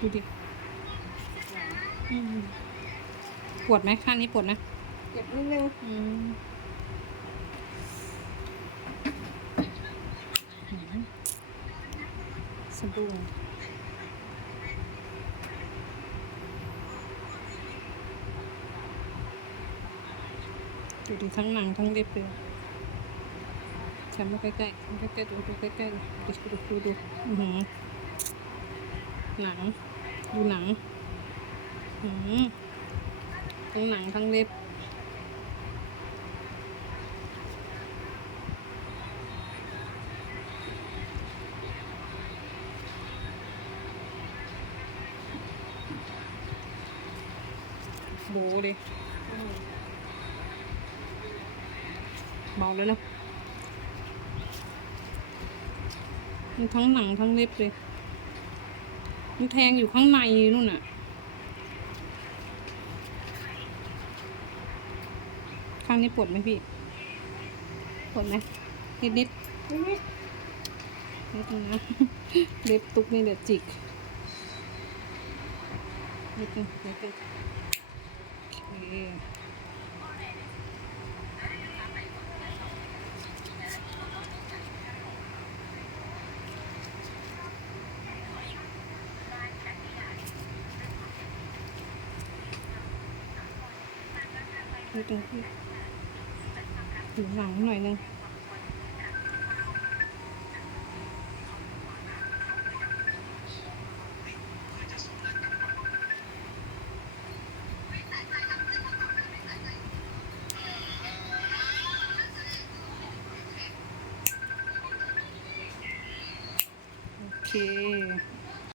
ดูดิอืมปวดไหมข้างนี้ปวดไหมเจ็บนิดนึงอืมอืมสบู่ดูดิทั้งหนังทั้งเล็บเลยแชมป์มาใกล้ๆมาใกล้ๆดูดูใกล้ๆดูดูดูดูอือหือ หนัง ดูหนังอืมทั้งหนังทั้งเล็บโบเลยเบาแล้วนะมันทั้งหนังทั้งเล็บเลย มันแทงอยู่ข้างในนู่นน่ะ ข้างนี้ปวดไหมพี่ปวดไหมนิดนิดนิดนึงนะเล็บตุกนี่เดี๋ยวจิกนิดนึงนิดนึงโอเค นิดนึงพี่ถึงหลังหน่อยนึงโอเค